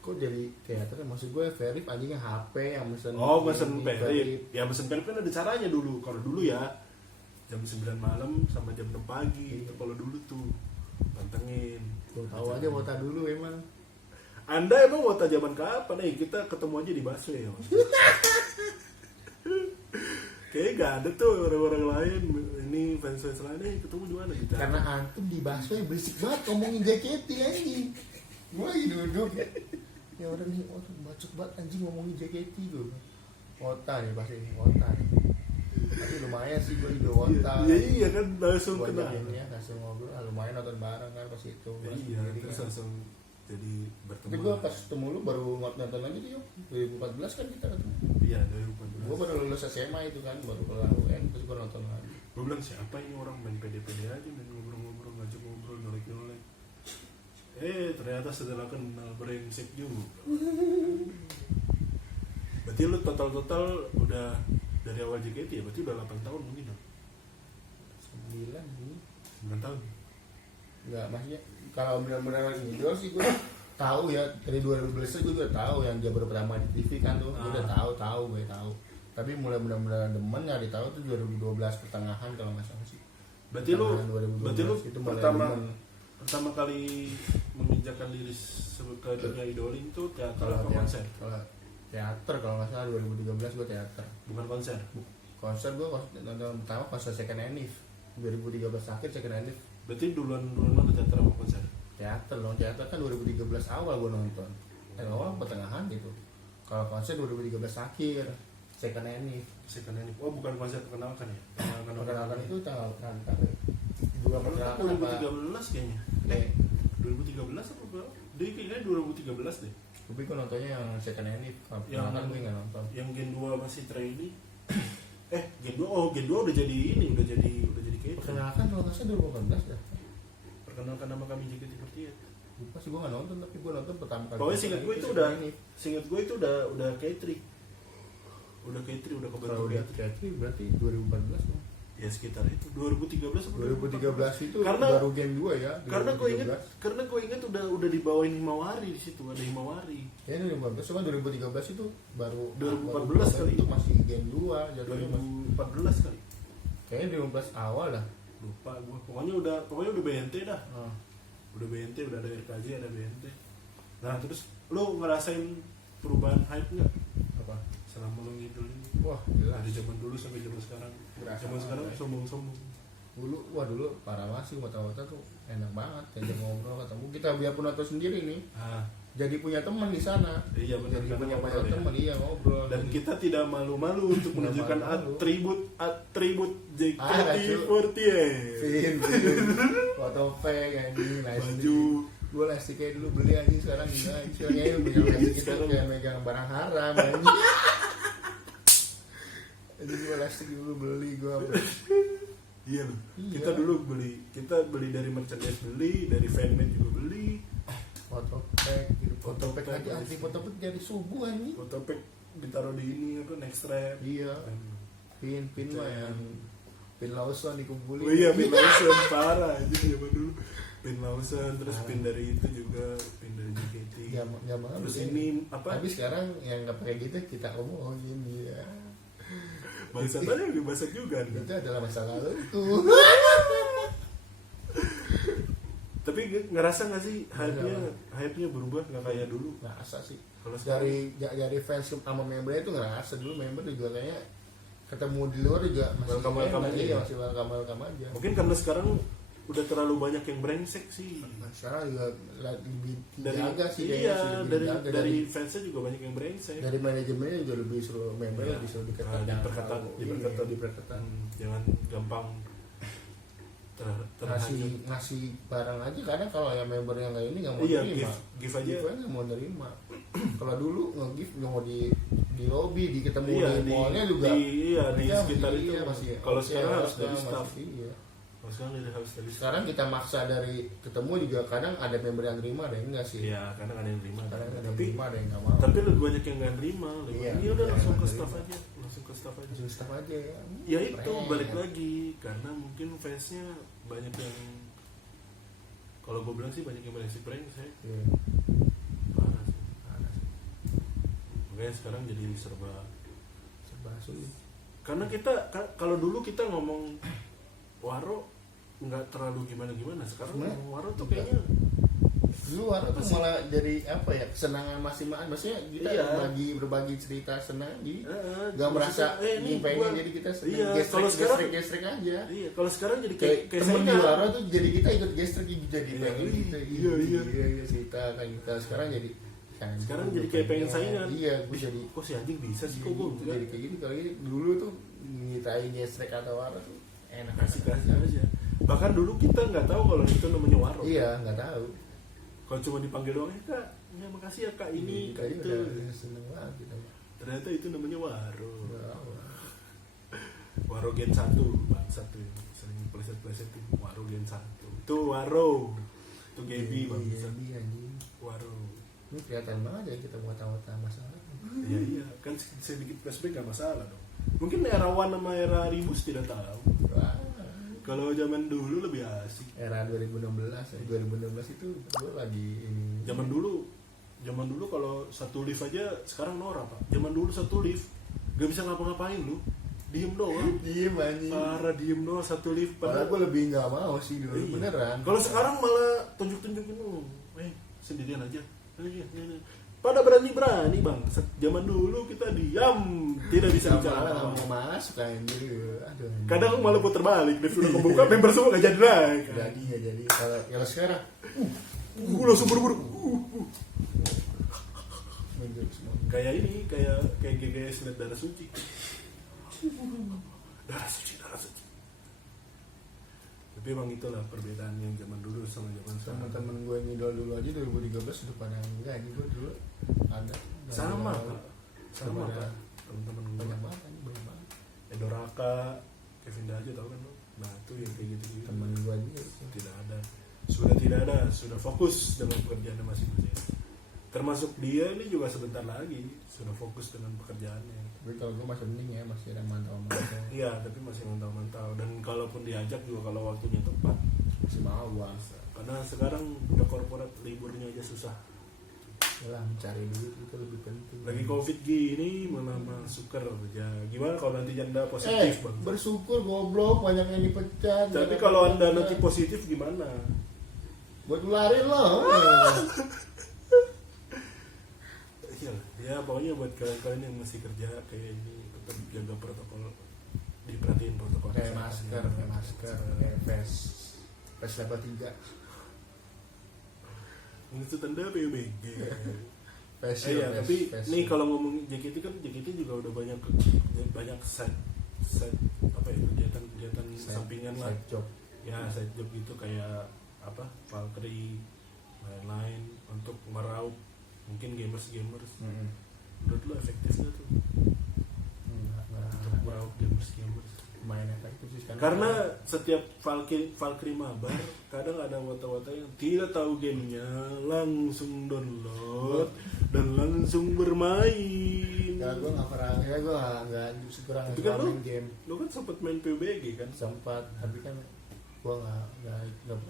Kok jadi teater maksud gue Verif anjingnya HP yang mesen. Oh, mesen ini, perip. Ya mesen perip kan ada caranya dulu. Kalau dulu ya jam 9 malam sama jam 6 pagi. Itu kalau dulu tuh pantengin. Gue tahu aja wota dulu emang. Anda emang wota zaman kapan? Kita ketemu aja di busway ya. Mas. Kayaknya gak ada tuh orang-orang lain. Ini fans-fans lain ketemu di mana kita? Karena antum di bakso yang berisik banget ngomongin JKT anjing. Gue lagi duduk. Ya orang nih, oh bacot banget anjing ngomongin JKT gue. Wota nih pasti wota nih. Tapi lumayan sih gue juga wota. Iya kan langsung Gue kenal. ajakin ya langsung ngobrol, lumayan nonton bareng kan pas itu. Pas Iya, sendiri terus kan. langsung jadi berteman. Tapi gue pas ketemu lu baru nonton lagi tuh yuk 2014 kan kita ketemu. Iya, 2014. Gue baru lulus SMA itu kan, baru kelar UN terus gue nonton lagi. Gue bilang siapa ini orang main pede-pede aja, main ngobrol-ngobrol, ngajak ngobrol, nyolek-nyolek. Ternyata setelah kenal brengsek juga. Berarti lu total udah dari awal JKT ya? Berarti udah 8 tahun mungkin dong? 9 ini. 9 tahun? Enggak, maksudnya kalau benar-benar ngidol sih gue tahu ya dari 2012 gue juga tahu yang dia baru pertama di TV kan tuh, gue udah tahu gue tahu. Tapi mulai benar-benar demen nyari tahu tuh 2012 pertengahan kalau nggak salah sih. Berarti lu itu mulai pertama demen. pertama kali menginjakan diri ke dunia idoling tuh teater apa konser? Kalau teater kalau nggak salah 2013 gue teater. Bukan konser. Konser gue nonton pertama konser Second Enif 2013 akhir Second Enif. Berarti duluan mana teater sama konser? Teater dong, teater kan 2013 awal gue nonton. Awal pertengahan gitu. Kalau konser 2013 akhir Second Enif. Second Enif. Oh bukan konser perkenalkan ya? Perkenalkan itu tanggal berapa? Dua perkenalkan apa? 2013 kayaknya. 2013 apa berapa? Dia kayaknya 2013 deh. Tapi gue nontonnya yang Second Enif. Kalau Yang perkenalkan gue nggak nonton. Yang Gen 2 masih trainee. Gen 2 Gen 2 udah jadi ini, udah jadi catering. Perkenalkan kalau nggak salah 2018 dah. Perkenalkan nama kami JKT48. Lupa sih gue nggak nonton tapi gue nonton pertama kali. Pokoknya seingat gue itu Second udah Enif. seingat gue itu udah catering. Udah catering, udah Kalau kebentuk udah catering. catering berarti 2014 dong. Ya sekitar itu 2013 apa 2013 itu Karena- baru game 2 ya. Karena gue 2013. inget udah dibawain Himawari di situ, ada Himawari. Kayaknya 2014 cuma 2013 itu baru 2014 kali. itu masih game 2 jadinya masih 2014 kali. kayaknya 2015 awal lah. Lupa gue. Pokoknya udah BNT dah. Oh. Udah BNT, udah ada RKJ, ada BNT. Nah, terus lo ngerasain perubahan hype nggak Apa? selama lo ngidolin Wah, jelas. dari zaman dulu sampai zaman sekarang? Berasa Zaman sekarang banget. sombong-sombong. Dulu parah banget sih wata-wata tuh enak banget. Diajak ngobrol ketemu kita biarpun nonton sendiri nih. Ah, jadi punya teman di sana. Iya, benar, Jadi karena punya ngobrol banyak ya. teman, iya ngobrol. Dan kita tidak malu-malu untuk Tidak menunjukkan malu-malu. atribut Ada, JKT48. Fin, foto fake anjing, Baju. Gue lastik kayak dulu beli anjing, sekarang gila. Istilahnya megang lastik itu Sekarang- kayak megang barang haram anjing. Jadi gue lastik dulu beli gue. Iya loh. Iya. Kita dulu kita beli dari merchandise, beli dari fanmade juga beli. Foto fake, gitu. Foto Foto fake fake aja anjing, foto fake dari subuh anjing. Fotopack ditaruh di ini apa next rap. Iya. Pin mah yang pin Lawson dikumpulin. Oh iya, pin Lawson parah aja zaman dulu. Pin Lawson, terus pin dari itu juga, pin dari JKT. Nggak mau. Terus ya. ini apa? Tapi sekarang yang nggak pakai gitu kita omongin ya. Bangsat aja lebih bangsat juga nih. Itu adalah masa lalu tuh. Tapi ngerasa nggak sih hype-nya berubah nggak kayak dulu? Ngerasa sih. Kalau sekarang Dari fans sama membernya itu ngerasa dulu member juga kayaknya ketemu di luar juga masih Welcome-welcome enak, aja iya, ya? masih welcome aja. mungkin karena sekarang udah terlalu banyak yang brengsek sih. Nah, sekarang juga lebih Dari dijaga sih kayaknya iya, sih, lebih dari dijaga. dari fansnya juga banyak yang brengsek. dari manajemennya juga lebih suruh member Iya. lebih suruh diketat, Nah, diperketat, Iya, diperketat. Jangan gampang terhanyut. ngasih barang aja kadang kalau yang member yang kayak ini nggak mau Iya, terima give aja. Give nggak mau terima. Kalau dulu nge-give nggak mau di lobby di ketemu Iya, di mallnya juga di mereka sekitar masih- itu. iya, masih Kalau oke, sekarang harus masih- dari staff. iya. Kalau sekarang harus dari staff. Sekarang kita maksa dari ketemu juga kadang ada member yang terima ada yang enggak sih. Iya, kadang ada yang terima. Kadang ada yang Tapi terima ada yang nggak mau. tapi lebih banyak yang nggak terima. Iya, Iya, udah iya, langsung ke nggak staff terima. aja, langsung ke staff aja. Langsung staff aja ya. Ya itu Keren. balik lagi karena mungkin fansnya banyak yang, kalau gue bilang sih banyak yang brengsek. Iya. Parah sih. Makanya sekarang jadi serba. Serba sulit. Karena kalau dulu kita ngomong Waro nggak terlalu gimana-gimana. Sekarang Sebenarnya ngomong Waro tuh enggak. kayaknya Luar Apa tuh sih? malah jadi apa ya kesenangan masing-masing. Maksudnya kita Iya. berbagi cerita senang jadi gak gak merasa ini pengen gua. jadi kita Iya, kalau sekarang gestrek aja. iya, kalau sekarang jadi Kayak kayak temen di saingan. luar tuh jadi kita ikut gestrek jadi Iya, pengen iya, kita iya. cerita kan kita sekarang jadi Sekarang jadi kayak pengen saingan. iya gue jadi Kok si anjing bisa sih, kok gue gitu, jadi kayak gini kalau ini dulu tuh ngitain gestrek atau apa tuh enak kasih aja. Bahkan dulu kita nggak tahu kalau itu namanya Waro. iya nggak tahu Kalau cuma dipanggil doang, kak, ya makasih ya kak ini, kak Tadi itu. udah seneng banget kita Ternyata itu namanya Waro. Udah, Waro Gen 1 bangsat tuh yang sering pleset-pleset tuh. Waro Gen 1 itu Waro, itu Gaby bangsat. Gaby anjing Waro. ini kelihatan banget ya kita mau tahu masalah Iya iya, kan sedikit flashback gak masalah dong. Mungkin era Wan sama era Ribus tidak tahu. Wah, Kalau zaman dulu lebih asik. era 2016 ya 2016 itu gue lagi ini Zaman dulu kalau satu lift aja sekarang norak pak. Zaman dulu satu lift gak bisa ngapa-ngapain lu, diem doang. diem anjing Parah, diem doang satu lift. padahal gue lebih nggak mau sih dulu Iya. beneran Kalau sekarang malah tunjuk-tunjukin lu, sendirian aja. Pada berani-berani bang. Zaman dulu kita diam, tidak bisa Sama bicara. malah nggak mau masuk anjir aduh anjing. Kadang malah puter balik, lift udah kebuka, member semua gak jadi lagi. nggak jadi kalau sekarang Langsung buru-buru. menjadi semua Kayak ini, kayak GGS liat darah suci. Darah suci. Tapi emang itulah perbedaan yang zaman dulu sama zaman sekarang. teman-teman gue yang idol dulu aja 2013 udah pada enggak ini gue dulu ada Sama Ada- pak, sama ada- pak. Teman-teman gue. banyak banget anjing, banyak banget Edo Raka, Kevin Dajo tau kan lo? Nah itu yang kayak gitu. teman gue aja Tidak ada, sudah fokus dengan pekerjaannya masing-masing. Termasuk dia ini juga sebentar lagi sudah fokus dengan pekerjaannya. tapi kalau gue masih mending ya masih ada mantau-mantau Iya, tapi masih mantau-mantau. Dan kalaupun diajak juga kalau waktunya tepat. masih mau gua Karena sekarang udah korporat, liburnya aja susah. lah mencari duit itu lebih penting Lagi covid gini malah masuk kerja. Gimana kalau nanti anda positif bang? bersyukur goblok banyak yang dipecat Tapi kalau anda nanti positif gimana? buat nularin loh Iya, ya pokoknya buat kalian-kalian yang masih kerja kayak ini tetap jaga protokol, diperhatiin protokol kayak kesehatannya. masker kayak face level 3 itu tanda PUBG. Fashion, Iya, tapi fashion. nih kalau ngomong JKT kan JKT juga udah banyak set apa ya, kegiatan sampingan lah. Side job. Ya side job gitu kayak apa Valkyrie lain-lain untuk meraup mungkin gamers. Menurut lo efektif nggak tuh untuk meraup gamers? Main efektif sih sekarang. Karena setiap Valkyrie mabar kadang ada wata-wata yang tidak tahu gamenya langsung download dan langsung bermain. Ya gue nggak pernah, ya gue nggak kurang Tapi kan main game. Lo kan sempet main PUBG kan? Sempat, tapi kan gue nggak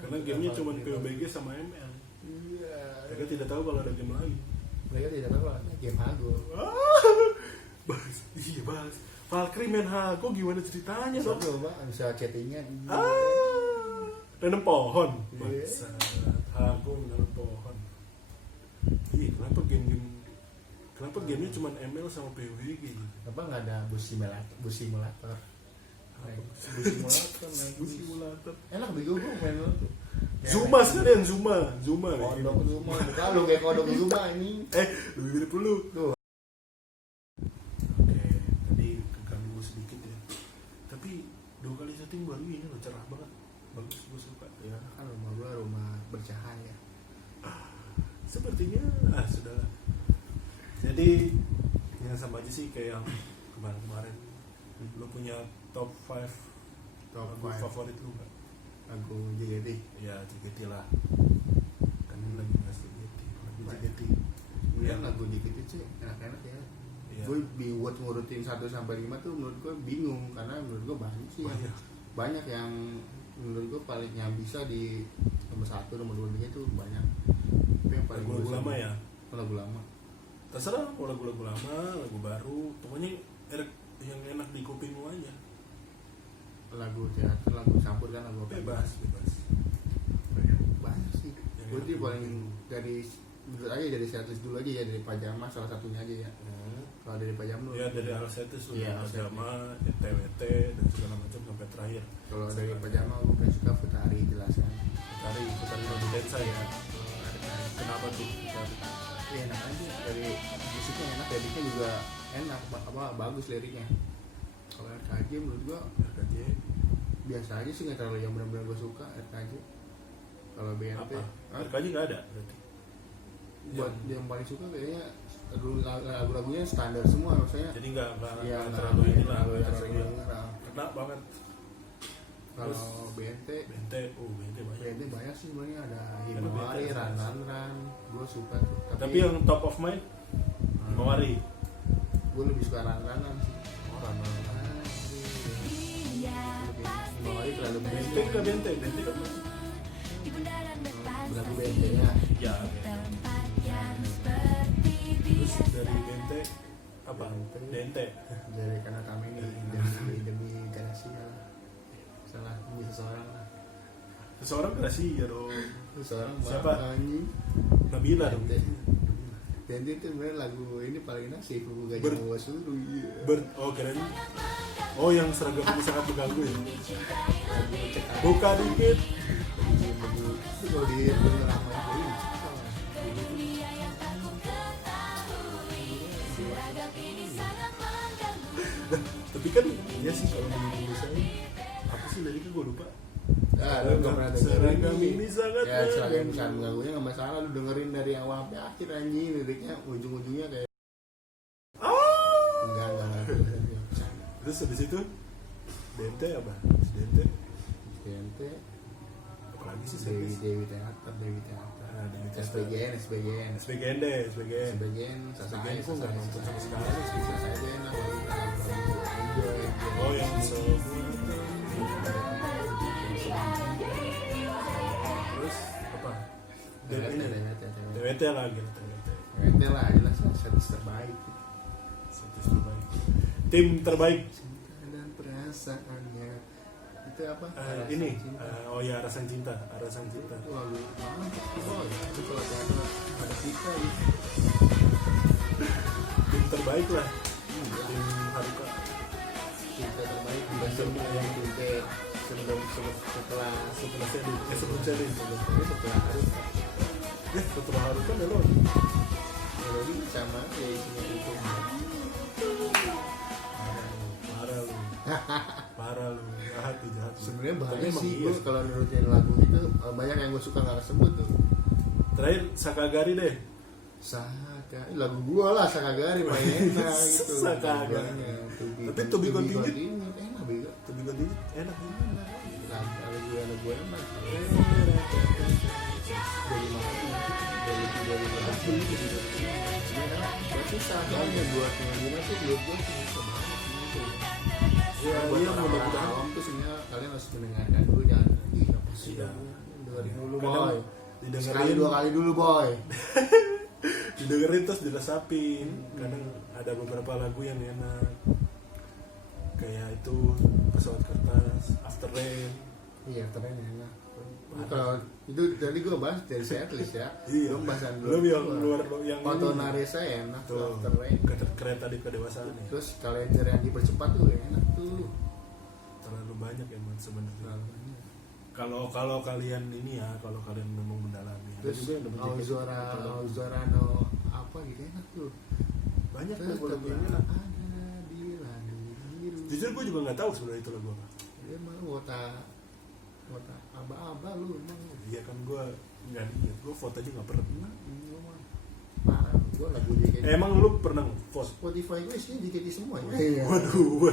Karena gamenya cuma PUBG sama ML. Iya. Mereka tidak tahu kalau ada game lain. Mereka tidak tahu ada game Hago. Iya bahas. Valkyrie main Hago gimana ceritanya dong? Seru Pak, bisa chattingan. Nanam pohon. Iya. Bangsat. Hago nanam pohon. Iya, kenapa gamenya cuma ML sama PUBG gitu? Apa nggak ada bus simulator? Bus simulator. Bus simulator. Enak bego gue main lo tuh. Zuma sekalian Zuma. Kodok Zuma, bukan lu kayak kodok Zuma ini. Lebih mirip dulu. Tuh. Oke, tadi keganggu sedikit ya. Tapi 2 kali syuting baru ini loh, cerah banget. Bagus, gue suka. Ya kan rumah gua rumah bercahaya. Sepertinya sudahlah. Jadi ya sama aja sih kayak yang kemarin-kemarin. Lo punya top 5 lagu favorit lu nggak? Lagu JKT. Ya JKT lah. Kan lagi bahas JKT. Lagu JKT. Ya lagu JKT sih enak-enak ya. Iya. Gue buat ngurutin 1 sampai 5 tuh menurut gue bingung karena menurut gue banyak sih yang banyak yang menurut gue paling yang bisa di nomor 1, nomor 2 itu banyak. Tapi yang paling Lagu gue lama suka- ya. Lagu lama. Terserah mau lagu-lagu lama, lagu baru, pokoknya yang enak di kupingmu aja. Lagu teater, lagu campur kan lagu apa? Bebas. Banyak sih. Yang Gue enak sih di paling kuping. dari menurut aja dari setlist dulu aja ya, dari Pajama salah satunya aja ya. Kalau dari Pajama dulu. Ya dari Alsetis Iya, sudah Pajama, TWT dan segala macam sampai terakhir. Kalau dari Pajama gue paling suka Futari jelaskan. Putari lagu Densa ya. Kenapa tuh? Putari? Ya enak aja, dari musiknya enak, liriknya juga enak, bagus liriknya. Kalau RKJ menurut gua RKJ biasa aja sih, nggak terlalu yang benar-benar gua suka RKJ. Kalau BNP, apa? RKJ nggak ada berarti. buat yang paling suka kayaknya lagu-lagunya standar semua, maksudnya. Jadi nggak Ya, terlalu inilah. terlalu terlalu nah. kena banget. Kalau BNT BNT banyak sih sebenarnya, ada Karena Himawari, BNT Ran, gua suka tuh. Tapi yang top of mind Mawari. Gue lebih suka Ran sih. Himawari terlalu BNT nggak BNT kan? lagu BNT-nya. Ya. Terus dari BNT apa? BNT. Dari karena kami ini demi galaksi lah. Salah demi seseorang lah. Seseorang rahasia dong. Seseorang Siapa? anjing. Nabila dong. BNT itu sebenarnya lagu ini paling nasib, lagu gajah Ber- bawa suruh. Iya. Oh keren. Oh yang seragam ini sangat mengganggu ya. Lagu cekak. Buka dikit. Lagu itu kalau di bener lama ini. Tapi kan iya sih kalau menurut saya apa sih liriknya gue lupa. Lu nggak pernah dengerin Seragam nih. ini sangat Ya seragam mengganggu. bukan mengganggunya nggak masalah, lu dengerin dari awal sampai akhir anjing, liriknya ujung-ujungnya kayak enggak. Terus habis itu BNT apa? BNT BNT apa lagi sih Dewi service? Teater. Ah, Dewi Teater. SPGN SPGN deh, SPGN. SPGN SPGN kok nggak nonton sama sekali. Saya enak enjoy. Oh yang terus apa? ini TWT lagi TWT. BNT lah jelas setlist terbaik. Setis terbaik. Tim terbaik. Dan perasaannya itu apa? Ini Rasa cinta. oh ya Rasa Cinta, Rasa Cinta. Itu lagu mantap tuh boy. Itu kalau teater ada kita ya. Tim terbaik lah. Tim Haruka. Cinta terbaik dibanding yang Cinta sebelum setelah Setelah Sedin, sebelum Sedin. setelah Haruka. Putra Haru kan lo. Melodi sama ya isinya itu. Parah lu, jahat tuh jahat. Sebenarnya Tapi bahaya emang sih iya gue kalau nurutin lagu itu banyak yang gue suka nggak kesebut tuh. Terakhir Sakagari deh. Lagu gue lah Sakagari main enak gitu. Sakagari. Tapi To Be Continued enak bego. To Be Continued enak nih. Lagu gue enak. Susah soalnya buat ngedina tuh buat gue susah banget gitu. Ya, Buat iya, orang-orang mudah-mudahan. awam tuh sebenarnya kalian harus mendengarkan dulu, jangan ih apa sih Iya. dengerin dulu Kadang boy, didengerin. sekali dua kali dulu boy. Didengerin terus dirasapin. Kadang ada beberapa lagu yang enak. Kayak itu Pesawat Kertas, After Rain. Iya keren enak. Kalau itu tadi gue bahas dari setlist ya. Iya. Belum bahasan Belum yang luar yang Foto ini. Naresa enak tuh Tuh, After Rain. kereta di kedewasaan ya. Terus kalender yang dipercepat tuh enak tuh. Terlalu banyak emang sebenarnya. Kalau kalian ini ya, kalau kalian memang mendalami. Ada Terus juga yang dapat jaket. Auzorano apa gitu enak tuh. Banyak tuh Tetap lagu yang enak. ada di lagu biru. Jujur gue juga nggak tahu sebenarnya itu lagu apa. Dia mah wota aba-aba lu emang. Iya kan gue nggak lihat, gue foto aja nggak pernah. Lu mah parah, gua lagu JKT. Emang lu pernah foto? Spotify gue isinya JKT semua ya. Waduh.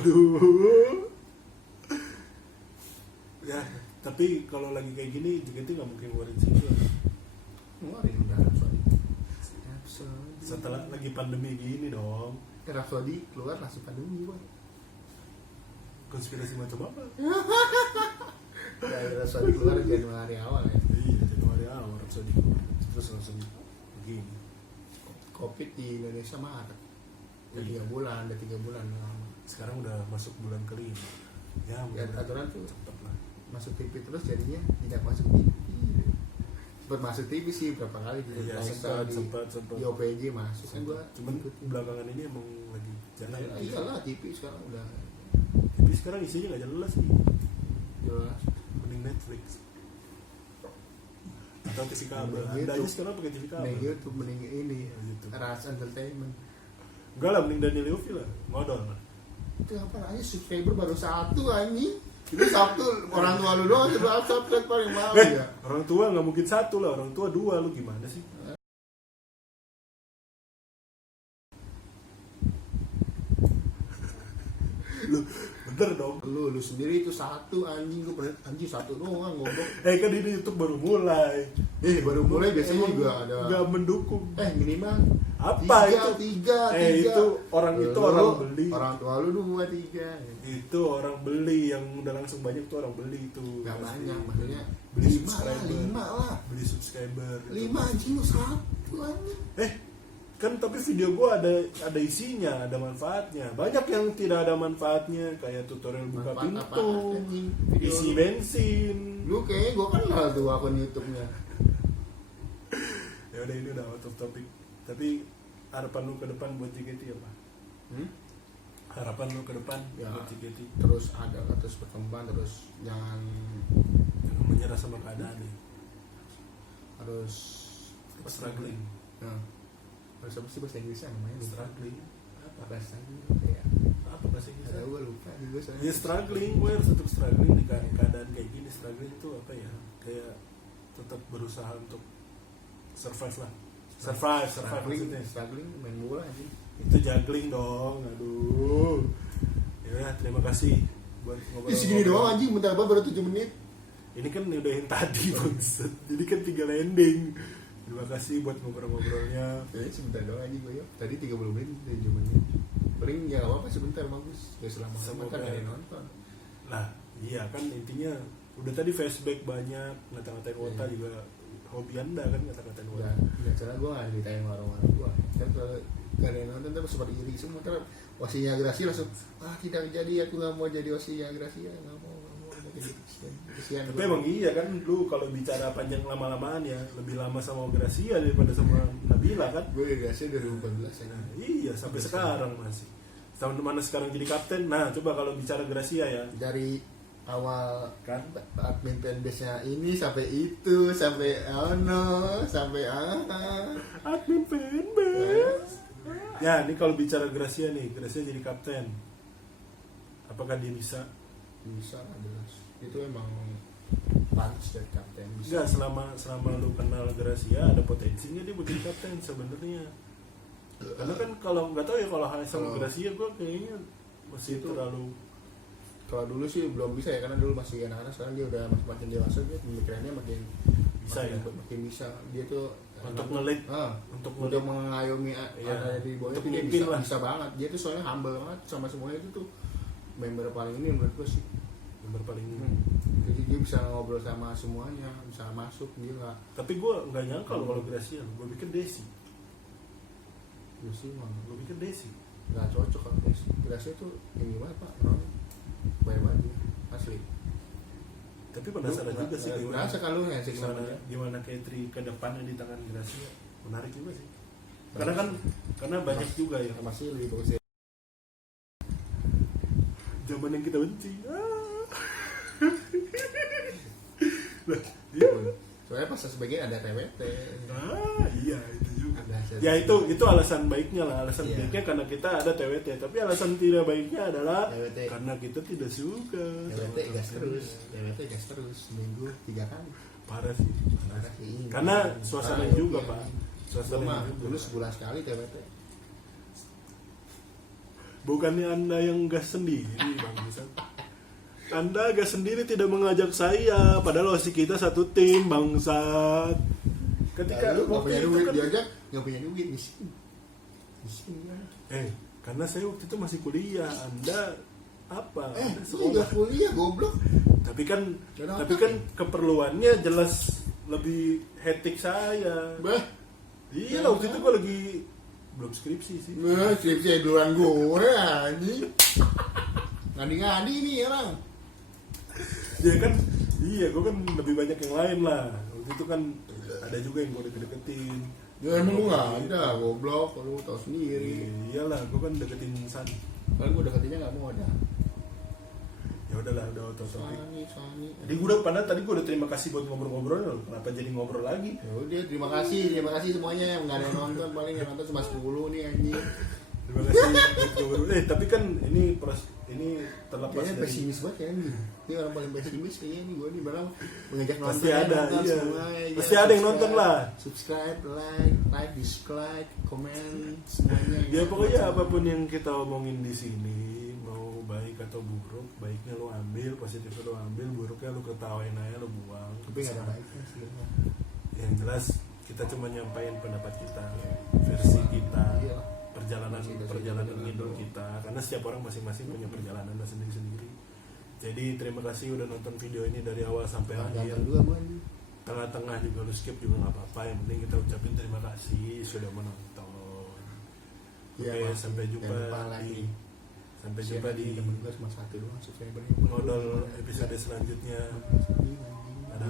Ya, tapi kalau lagi kayak gini JKT nggak mungkin ngeluarin single. Ngeluarin udah Rhapsody. Setelah lagi pandemi gini dong. Rhapsody keluar langsung pandemi boy. Konspirasi macam apa? Dari Rhapsody keluar Januari awal ya. Iya, Januari awal Rhapsody keluar. Terus langsung begini. Covid di Indonesia Maret. Udah 3 bulan, lama. Sekarang udah masuk bulan kelima. Ya, Ya aturan tuh cepet lah. masuk TV terus jadinya tidak masuk TV. Sempat masuk TV sih berapa kali di Iya, lifestyle sempat. di OPJ masuk kan gua. Cuman belakangan ini emang lagi jalan. Iyalah TV sekarang udah Tapi sekarang isinya nggak jelas sih. jelas. Mending Netflix atau TV kabel. Mending Anda aja YouTube. sekarang pakai TV kabel. Mending YouTube mending ini Ya, YouTube. Ras Entertainment. Enggak lah, mending Daniel Yofi lah. Ngodol lah. Itu apa aja subscriber baru 1 anjing. Itu Sabtu orang tua lu doang sudah subscribe paling mahal ya. Orang tua nggak mungkin 1 lah, orang tua 2. Lu gimana sih? Lu bener dong. Lu sendiri itu 1 anjing lu pernah anjing 1 doang goblok. Kan ini YouTube baru mulai. Baru mulai biasanya Emang juga ada nggak mendukung. minimal Apa itu? tiga. Itu orang beli. Orang tua lu 2, 3. Itu orang beli yang udah langsung banyak tuh orang beli itu. Gak Pasti. banyak maksudnya Beli 5 lah, subscriber. 5 lah. Beli subscriber. 5 anjing lu 1 anjing. Kan tapi video gua ada isinya, ada manfaatnya. Banyak yang tidak ada manfaatnya, kayak tutorial buka Manfaat pintu, apaan, anjing? Video isi lu. bensin. Lu kayaknya gua kenal tuh akun YouTube-nya. Ya udah, ini udah out of topic. Tapi harapan lu ke depan buat JKT apa? Harapan lu ke depan Ya. buat JKT? Terus ada lah, terus berkembang, terus jangan Jangan menyerah sama keadaan nih. harus Struggling. Nah, harus apa sih bahasa Inggrisnya namanya? Lupa. Struggling. Apa? Bahasa Inggris kayak Apa bahasa Inggrisnya? ada gue lupa juga soalnya. Ya struggling, gue harus tetap struggling di keadaan kayak gini. Struggling itu apa ya? Kayak tetap berusaha untuk survive lah. Survive maksudnya. Struggling main bola aja. Itu juggling dong. Aduh. Ya, terima kasih buat ngobrol. Segini doang anjing, bentar apa baru 7 menit. Ini kan udah yang tadi bangset. Jadi kan tinggal ending. Terima kasih buat ngobrol-ngobrolnya. Sebentar doang anjing gue ya. Tadi 30 menit, 7 menit. Paling ya apa-apa sebentar bagus. Gak selama Semoga kan ada yang nonton. Nah, iya kan intinya udah tadi flashback banyak, ngata-ngatain Wota Iya. juga hobi Anda kan ngata-ngatain Wota. Ya, biasanya gue gak ceritain warung-warung gue. Kan kalau gak ada yang nonton terus seperti iri semua. Terus wasinya Gracia langsung, tidak jadi, aku gak mau jadi wasinya Gracia. Gak mau jadi kesian. Tapi emang iya kan, lu kalau bicara panjang lama-lamaan ya lebih lama sama Gracia daripada sama Nabila kan. Gue Gracia 2014 ya. Nah, iya sampai sekarang masih. Tahun mana sekarang jadi kapten? Nah, coba kalau bicara Gracia ya. Dari awal Kan? admin fanbase-nya ini sampai itu sampai sampai Admin fanbase. Ya, ini kalau bicara Gracia nih, Gracia jadi kapten. Apakah dia bisa? bisa jelas itu emang pantas dari kapten bisa. Enggak, selama lu kenal Gracia ada potensinya dia buat jadi kapten sebenarnya. Karena kan kalau nggak tahu ya kalau hal sama Gracia gue kayaknya masih Itu- terlalu Kalau dulu sih belum bisa ya karena dulu masih anak-anak, sekarang dia udah makin dewasa, dia pemikirannya makin Bisa ya? makin bisa. Dia tuh untuk ngelit, untuk ngelit. mengayomi Iya. anak di bawahnya Untuk tuh dia mimpin bisa, lah. bisa banget. Dia tuh soalnya humble banget sama semuanya, itu tuh member paling ini menurut gue sih. nomor paling. Jadi dia bisa ngobrol sama semuanya, bisa masuk, dia nggak Tapi gue nggak nyangka loh kalau Gracia, gue pikir Desi, dia sih mah gue pikir Desi. nggak cocok kalau dia sih. Dirasa tuh ini banget pak, orang baik banget dia, asli. Tapi penasaran juga sih Berasa kalau ya sih sama gimana dia. gimana Katri ke depannya di tangan Gracia, menarik juga sih. Karena banyak juga ya Sama Silly bagus ya. zaman yang kita benci. Lah, iya. Soalnya pas sebagian ada TWT. Iya itu juga. Ada Ya itu alasan baiknya lah, alasan Iya. baiknya karena kita ada TWT. Tapi alasan tidak baiknya adalah TWT. karena kita tidak suka. TWT sama gas terus, karakternya. TWT gas terus, seminggu 3 kali. Parah sih. Parah sih. Karena suasana Parah, juga iya. pak. Gua Suasana mah juga. dulu sebulan sekali TWT. Bukannya anda yang gas sendiri bang Bisa. Anda gas sendiri tidak mengajak saya, padahal wasit kita satu tim bangsat. Ketika Lu nggak waktu punya itu duit kan- diajak, nggak punya duit miskin. Miskin kan. karena saya waktu itu masih kuliah, Anda apa? Anda Lu sekolah. udah kuliah goblok. Tapi kan Dan tapi otak kan keperluannya jelas lebih hektik saya. Bah, Iya lah, waktu itu gue lagi belum skripsi sih. nah, skripsi duluan gue anjing. Ngadi-ngadi nih orang. Ya kan, iya gue kan lebih banyak yang lain lah. Waktu itu kan ada juga yang gue deket-deketin. Ya emang lu nggak ada goblok, lu tau sendiri. Iyalah, gue kan deketin San. Kalau gue deketinnya nggak mau ada. Ya udahlah, udah otomatis. Sani. Jadi gue udah padahal tadi gue udah terima kasih buat ngobrol-ngobrol loh. Kenapa jadi ngobrol lagi? Ya udah, terima kasih semuanya yang nggak ada yang nonton, paling yang nonton cuma 10 nih anjing. Terima kasih buat ngobrol. Tapi kan ini terlepas Kayaknya dari pesimis banget ya nih. Ini orang paling pesimis kayaknya nih, gue nih barang mengajak nonton. Pasti ada, nonton iya. semua, ya. Pasti ada yang nonton lah. Subscribe, like, dislike, komen semuanya. ya pokoknya apapun yang kita omongin di sini, mau baik atau buruk, baiknya lo ambil, positifnya lo ambil, buruknya lo ketawain aja, lo buang. Tapi nggak ada baiknya sih. Yang jelas kita cuma nyampain pendapat kita, versi kita, Iya. perjalanan hidup kita, karena setiap orang masing-masing punya perjalanan sendiri-sendiri. Jadi terima kasih udah nonton video ini dari awal sampai akhir. Jangan juga man. Tengah-tengah juga lu skip juga nggak apa-apa, yang penting kita ucapin terima kasih sudah menonton. Iya, Oke, Mas. sampai jumpa Jangan lupa di lagi. sampai jumpa di temen gue cuma satu doang subscribernya. modal episode selanjutnya. Sedih, anjing. Ada